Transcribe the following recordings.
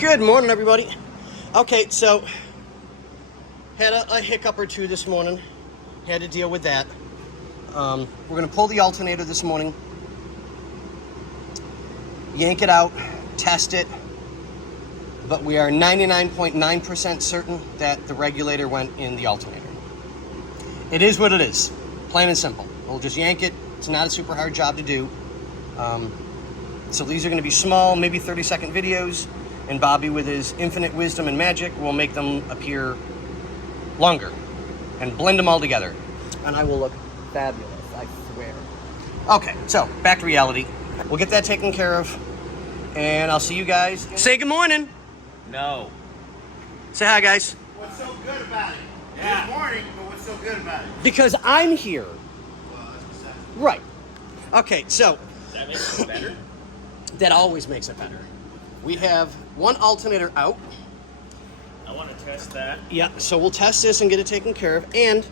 Good morning, everybody. Okay, so had a hiccup or two this morning. Had to deal with that. We're going to pull the alternator this morning, yank it out, test it, but we are 99.9% certain that the regulator went in the alternator. It is what it is, plain and simple. We'll just yank it. It's not a super hard job to do. So these are going to be small, maybe 30-second videos, and Bobby, with his infinite wisdom and magic, will make them appear longer and blend them all together. And I will look fabulous, I swear. Okay, so back to reality. We'll get that taken care of, and I'll see you guys. Say good morning. No. Say hi, guys. What's so good about it? Yeah. Good morning, but what's so good about it? Because I'm here. Well, that's what's that. Right. Okay, so That makes it better? that always makes it better. We have one alternator out. I want to test that. Yeah, so we'll test this and get it taken care of, and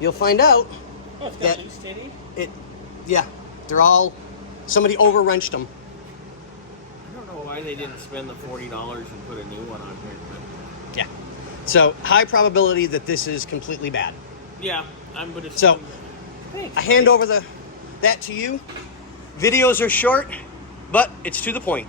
you'll find out Oh, it's got that loose titty? they're all, somebody over-wrenched them. I don't know why they didn't spend the $40 and put a new one on here. But Yeah. So high probability that this is completely bad. yeah, I'm going to. So Thanks. I hand over that to you. Videos are short, but it's to the point.